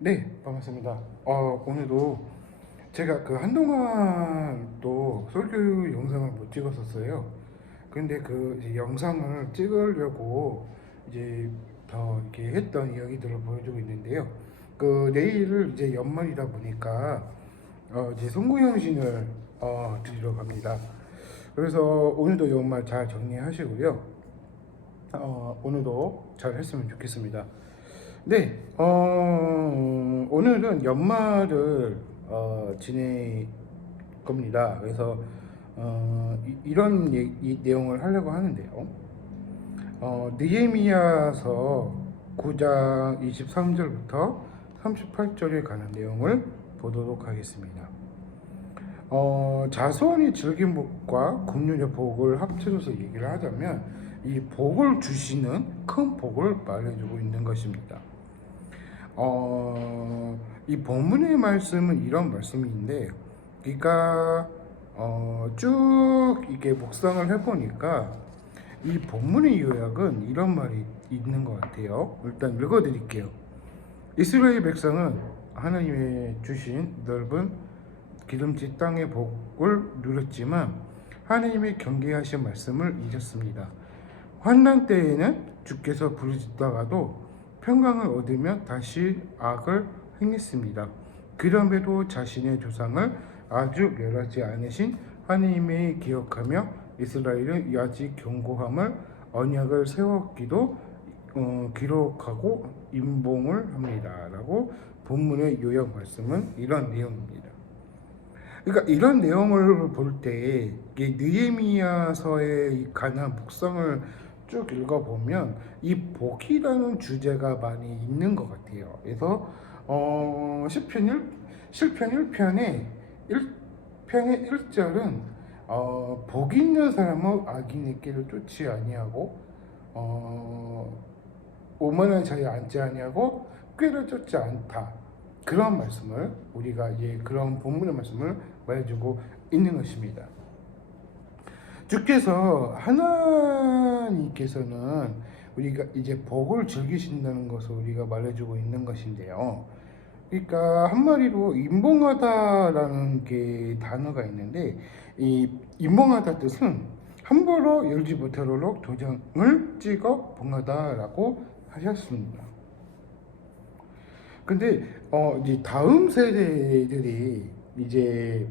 네, 반갑습니다. 오늘도 제가 한동안 또 설교 영상을 못 찍었었어요. 근데 이제 영상을 찍으려고 이제 더 이렇게 했던 이야기들을 보여주고 있는데요. 내일을 이제 연말이다 보니까 이제 송구영신을 드리러 갑니다. 그래서 오늘도 연말 잘 정리하시고요. 오늘도 잘 했으면 좋겠습니다. 네, 오늘은 연말을 지낼 겁니다. 그래서 이런 이 내용을 하려고 하는데요. 느헤미야서 9장 23절부터 38절에 관한 내용을 보도록 하겠습니다. 자손이 즐긴 복과 국률의 복을 합쳐져서 얘기를 하자면 이 복을 주시는 큰 복을 말해주고 있는 것입니다. 이 본문의 말씀은 이런 말씀인데, 그러니까 쭉 이게 묵상을 해보니까 이 본문의 요약은 이런 말이 있는 것 같아요. 일단 읽어드릴게요. 이스라엘 백성은 하나님의 주신 넓은 기름진 땅의 복을 누렸지만 하나님의 경계하신 말씀을 잊었습니다. 환난 때에는 주께서 부르짖다가도 평강을 얻으며 다시 악을 행했습니다. 그럼에도 자신의 조상을 아주 멸하지 않으신 하나님의 기억하며 이스라엘은 아직 견고함을 언약을 세웠기도 기록하고 임봉을 합니다. 라고 본문의 요약 말씀은 이런 내용입니다. 그러니까 이런 내용을 볼 때 느헤미야서에 관한 묵상을 쭉 읽어보면 이 복이라는 주제가 많이 있는 것 같아요. 그래서 시편 1편의 1절은 복 있는 사람은 악인의 길을 쫓지 아니하고 오만한 자리에 앉지 아니하고 꾀를 쫓지 않다. 그런 말씀을 우리가 그런 본문의 말씀을 말해주고 있는 것입니다. 주께서 하나님께서는 우리가 이제 복을 즐기신다는 것을 우리가 말해주고 있는 것인데요. 그러니까 한마디로 임봉하다라는 게 단어가 있는데 이 임봉하다 뜻은 함부로 열지 못하도록 도장을 찍어 봉하다라고 하셨습니다. 근데 이제 다음 세대들이 이제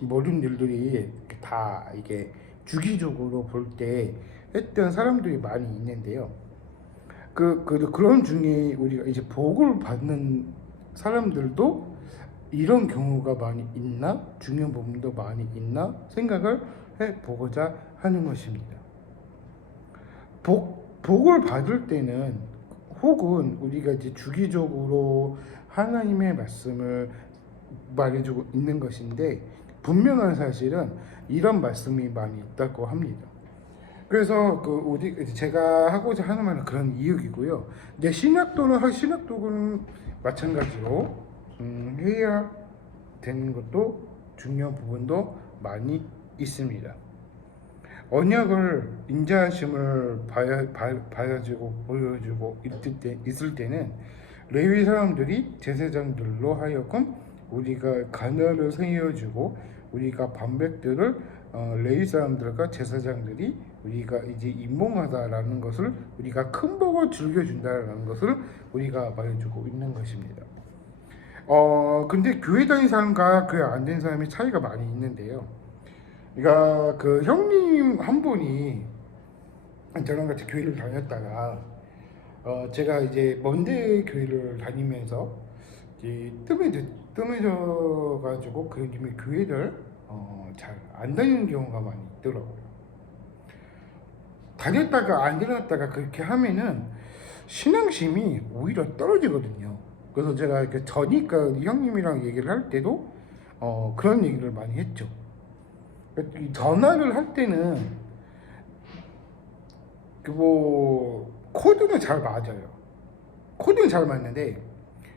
모든 일들이 다 이게 주기적으로 볼 때 했던 사람들이 많이 있는데요. 그런 중에 우리가 이제 복을 받는 사람들도 이런 경우가 많이 있나? 중요한 부분도 많이 있나? 생각을 해보고자 하는 것입니다. 복을 받을 때는 혹은 우리가 이제 주기적으로 하나님의 말씀을 말해주고 있는 것인데 분명한 사실은 이런 말씀이 많이 있다고 합니다. 그래서 제가 하고자 하는 말은 그런 이유이고요. 이제 신학도는 마찬가지로 해야 되는 것도 중요한 부분도 많이 있습니다. 언약을 인자하심을 보여주고 있을 때는 레위 사람들이 제사장들로 하여금 우리가 가나를 세워주고 우리가 반백들을 레위 사람들과 제사장들이 우리가 이제 임봉하다라는 것을 우리가 큰 복을 즐겨준다라는 것을 우리가 말해주고 있는 것입니다. 근데 교회 다니는 사람과 교회 안 다니는 사람의 차이가 많이 있는데요. 그러니까 형님 한 분이 저랑 같이 교회를 다녔다가 제가 이제 먼데 교회를 다니면서 이제 뜸해져 가지고 그 님의 교회를 잘 안 다니는 경우가 많이 있더라고요. 다녔다가 안 다녔다가 그렇게 하면은 신앙심이 오히려 떨어지거든요. 그래서 제가 이렇게 저니까 형님이랑 얘기를 할 때도 그런 얘기를 많이 했죠. 전화를 할 때는 코드는 잘 맞아요. 코드는 잘 맞는데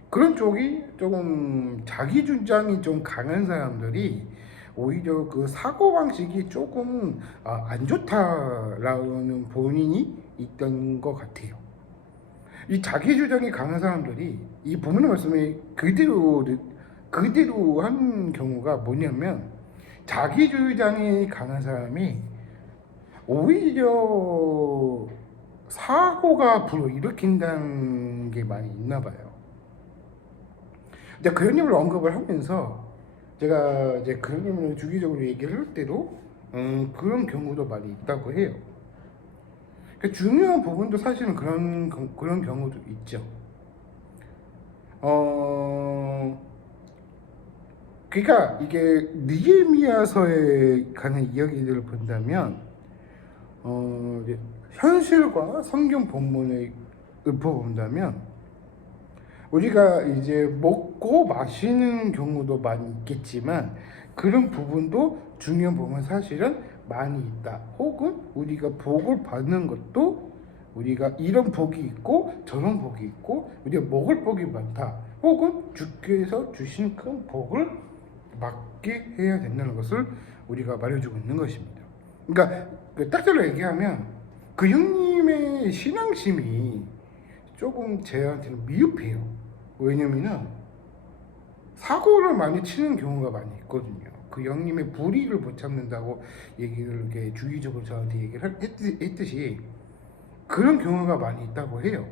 그런 쪽이 조금 자기 주장이 좀 강한 사람들이 오히려 그 사고 방식이 조금 안 좋다라는 본인이 있던 것 같아요. 이 자기 주장이 강한 사람들이 이 부모님 말씀이 그대로 한 경우가 뭐냐면 자기 주장이 강한 사람이 오히려 사고가 불어일으킨다는 게 많이 있나 봐요. 근데 그런 점을 언급을 하면서 제가 이제 그런 점을 주기적으로 얘기를 할 때도 그런 경우도 많이 있다고 해요. 그러니까 중요한 부분도 사실은 그런 경우도 있죠. 그러니까 이게 느헤미야서에 가는 이야기들을 본다면 이제 현실과 성경 본문을 읊어본다면 우리가 이제 먹고 마시는 경우도 많이 있겠지만 그런 부분도 중요한 부분 사실은 많이 있다. 혹은 우리가 복을 받는 것도 우리가 이런 복이 있고 저런 복이 있고 우리가 먹을 복이 많다. 혹은 주께서 주신 큰 복을 맞게 해야 된다는 것을 우리가 말해주고 있는 것입니다. 그러니까 딱 잘라 얘기하면 그 형님의 신앙심이 조금 저한테는 미흡해요. 왜냐면은 사고를 많이 치는 경우가 많이 있거든요. 그 형님의 불의를 못 참는다고 얘기를 이렇게 주기적으로 저한테 얘기를 했듯이 그런 경우가 많이 있다고 해요.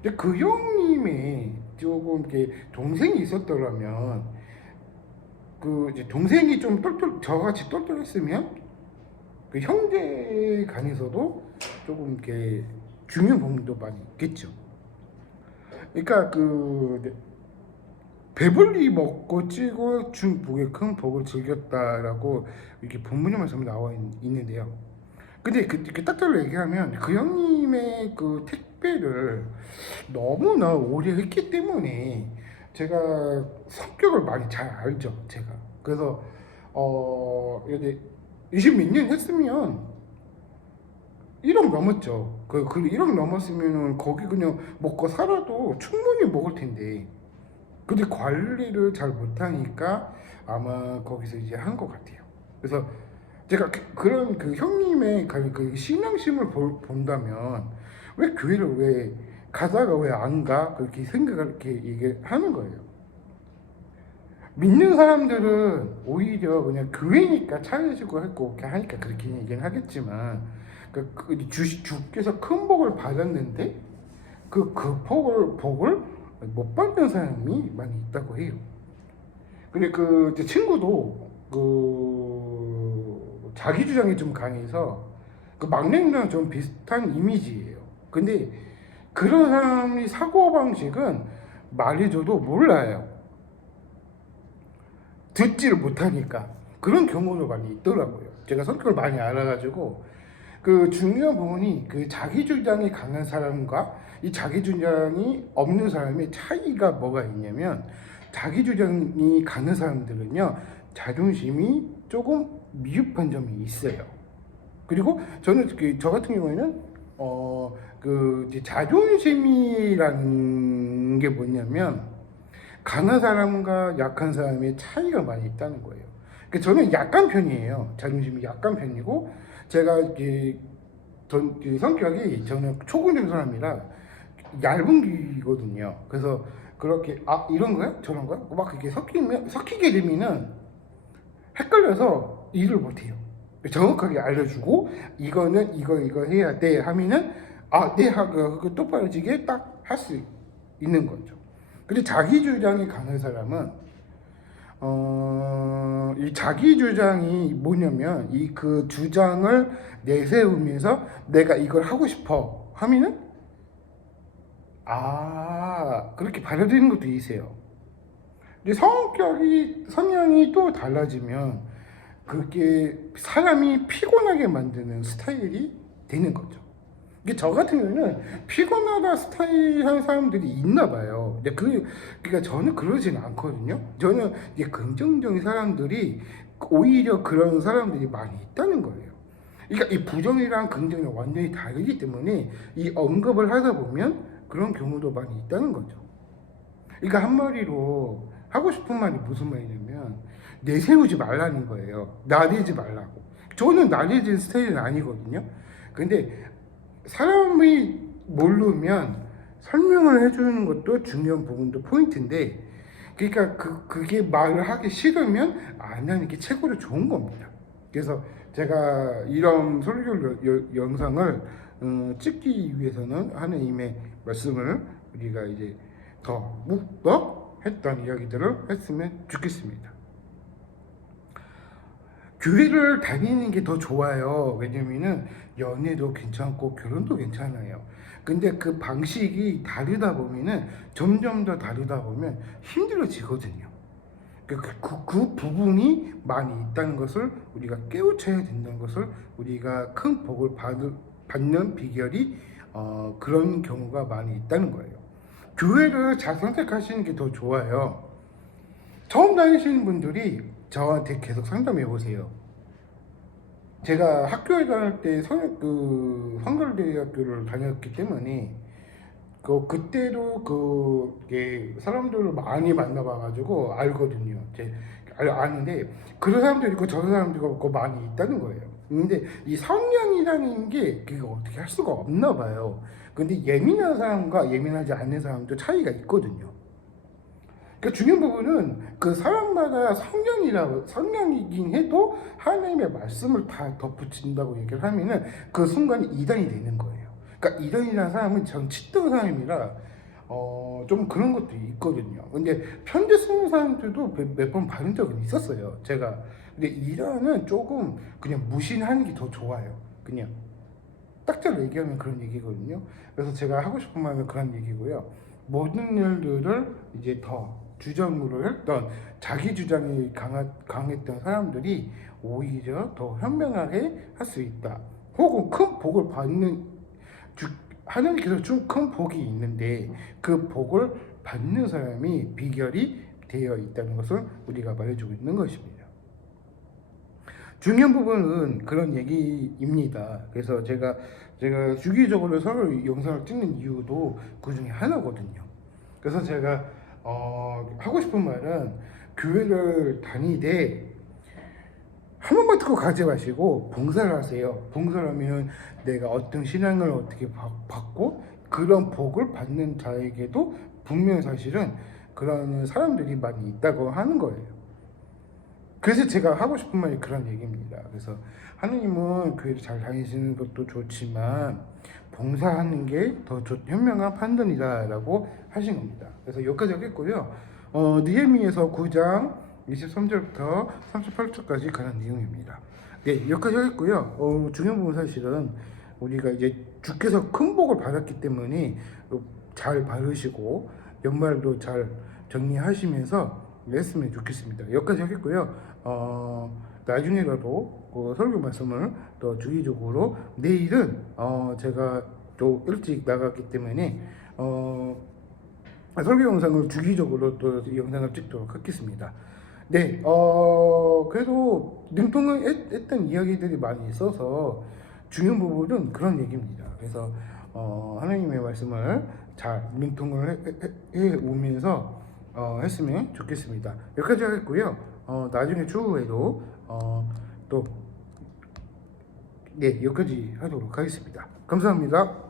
근데 그 형님의 조금 이렇게 동생이 있었더라면 그 이제 동생이 좀 저같이 똘똘했으면 그 형제 간에서도 조금 이렇게 중요한 부분도 많이 있겠죠. 그러니까 그 배불리 먹고 찌고 중복의 큰 복을 즐겼다라고 이렇게 본문의 말씀이 나와 있는데요. 근데 딱 잘라 얘기하면 그 형님의 그 택배를 너무나 오래 했기 때문에 제가 성격을 많이 잘 알죠. 제가 그래서 이제 20 몇 년 했으면 1억 넘었죠. 그 1억 넘었으면은 거기 그냥 먹고 살아도 충분히 먹을 텐데. 근데 관리를 잘 못하니까 아마 거기서 이제 한 것 같아요. 그래서 제가 그런 그 형님의 그 신앙심을 본다면 왜 교회를 왜 가다가 왜 안 가? 그렇게 생각을 이렇게 얘기하는 거예요. 믿는 사람들은 오히려 그냥 교회니까 차려지고 했고 이렇게 하니까 그렇게 얘기는 하겠지만 주께서 큰 복을 받았는데 그 복을 못 받는 사람이 많이 있다고 해요. 근데 그 제 친구도 그 자기 주장이 좀 강해서 그 막내랑 좀 비슷한 이미지예요. 근데 그런 사람이 사고 방식은 말해줘도 몰라요. 듣지를 못하니까 그런 경우도 많이 있더라고요. 제가 성격을 많이 알아가지고 그 중요한 부분이 그 자기 주장이 강한 사람과 이 자기 주장이 없는 사람의 차이가 뭐가 있냐면 자기 주장이 강한 사람들은요 자존심이 조금 미흡한 점이 있어요. 그리고 저는 저 같은 경우에는 자존심이라는 게 뭐냐면 강한 사람과 약한 사람의 차이가 많이 있다는 거예요. 그러니까 저는 약한 편이에요. 자존심이 약한 편이고 제가 성격이 저는 초근된 사람이라 얇은 귀거든요. 그래서 그렇게 이런 거야? 저런 거야? 막 이렇게 섞이게 되면은 헷갈려서 일을 못해요. 정확하게 알려주고 이거는 이거 해야 돼 하면은 네 하고 똑바로지게 딱 할 수 있는 거죠. 근데 자기 주장이 강한 사람은 이 자기 주장이 뭐냐면 이 그 주장을 내세우면서 내가 이걸 하고 싶어 하면은 그렇게 받아들이는 것도 있어요. 근데 성향이 또 달라지면 그게 사람이 피곤하게 만드는 스타일이 되는 거죠. 이게 저 같은 경우는 피곤하다 스타일 하는 사람들이 있나 봐요. 근데 그러니까 저는 그러진 않거든요. 저는 이게 긍정적인 사람들이 오히려 그런 사람들이 많이 있다는 거예요. 그러니까 이 부정이랑 긍정이 완전히 다르기 때문에 이 언급을 하다 보면 그런 경우도 많이 있다는 거죠. 그러니까 한마디로 하고 싶은 말이 무슨 말이냐면 내세우지 말라는 거예요. 나대지 말라고. 저는 나대는 스타일은 아니거든요. 근데 사람이 모르면 설명을 해주는 것도 중요한 부분도 포인트인데, 그러니까 그게 말을 하기 싫으면 안 하는 게 최고로 좋은 겁니다. 그래서 제가 이런 설교 영상을 찍기 위해서는 하나님의 말씀을 우리가 이제 더 묵묵했던 이야기들을 했으면 좋겠습니다. 교회를 다니는 게 더 좋아요. 왜냐면은 연애도 괜찮고 결혼도 괜찮아요. 근데 그 방식이 다르다 보면은 점점 더 다르다 보면 힘들어지거든요. 그 부분이 많이 있다는 것을 우리가 깨우쳐야 된다는 것을, 우리가 큰 복을 받는 비결이 그런 경우가 많이 있다는 거예요. 교회를 잘 선택하시는 게 더 좋아요. 처음 다니시는 분들이 저한테 계속 상담해 보세요. 제가 학교에 다닐 때 성결대학교를 다녔기 때문에 그때도 사람들을 많이 만나봐가지고 알거든요. 아는데 그런 사람도 있고 저런 사람도 있고 많이 있다는 거예요. 근데 이 성향이라는 게 그거 어떻게 할 수가 없나 봐요. 근데 예민한 사람과 예민하지 않는 사람도 차이가 있거든요. 그 중요한 부분은 그 사람마다 성향이긴 해도 하나님의 말씀을 다 덧붙인다고 얘기를 하면은 그 순간에 이단이 되는 거예요. 그러니까 이단이라는 사람은 전 치던 사람이라 좀 그런 것도 있거든요. 근데 편지 쓰는 사람들도 몇 번 받은 적은 있었어요, 제가. 근데 이단은 조금 그냥 무신하는 게 더 좋아요. 그냥 딱 잘 얘기하면 그런 얘기거든요. 그래서 제가 하고 싶은 말은 그런 얘기고요. 모든 일들을 이제 더 주장으로 했던, 자기 주장이 강했던 사람들이 오히려 더 현명하게 할 수 있다. 혹은 큰 복을 받는, 하나님께서 준 큰 복이 있는데 그 복을 받는 사람이 비결이 되어 있다는 것을 우리가 말해주고 있는 것입니다. 중요한 부분은 그런 얘기입니다. 그래서 제가 주기적으로 서로 영상을 찍는 이유도 그 중에 하나거든요. 그래서 제가 하고 싶은 말은, 교회를 다니되 한 번만 듣고 가지 마시고 봉사를 하세요. 봉사를 하면 내가 어떤 신앙을 어떻게 받고 그런 복을 받는 자에게도 분명히 사실은 그런 사람들이 많이 있다고 하는 거예요. 그래서 제가 하고 싶은 말이 그런 얘기입니다. 그래서 하느님은 교회를 잘 다니시는 것도 좋지만 봉사하는 게 더 현명한 판단이다라고 하신 겁니다. 그래서 여기까지 하겠고요. 느헤미야서 9장 23절부터 38절까지 가는 내용입니다. 네, 여기까지 하겠고요. 중요한 부분 사실은 우리가 이제 주께서 큰 복을 받았기 때문에 잘 바르시고 연말도 잘 정리하시면서 했으면 좋겠습니다. 여기까지 하겠고요. 나중에라도 설교 말씀을 더 주기적으로, 내일은 제가 또 일찍 나갔기 때문에 설교 영상을 주기적으로 또 영상을 찍도록 하겠습니다. 네, 그래도 능통을 했던 이야기들이 많이 있어서 중요한 부분은 그런 얘기입니다. 그래서 하나님의 말씀을 잘 능통을 해 오면서 했으면 좋겠습니다. 여기까지 하겠고요. 나중에 추후에도 또 네, 여기까지 하도록 하겠습니다. 감사합니다.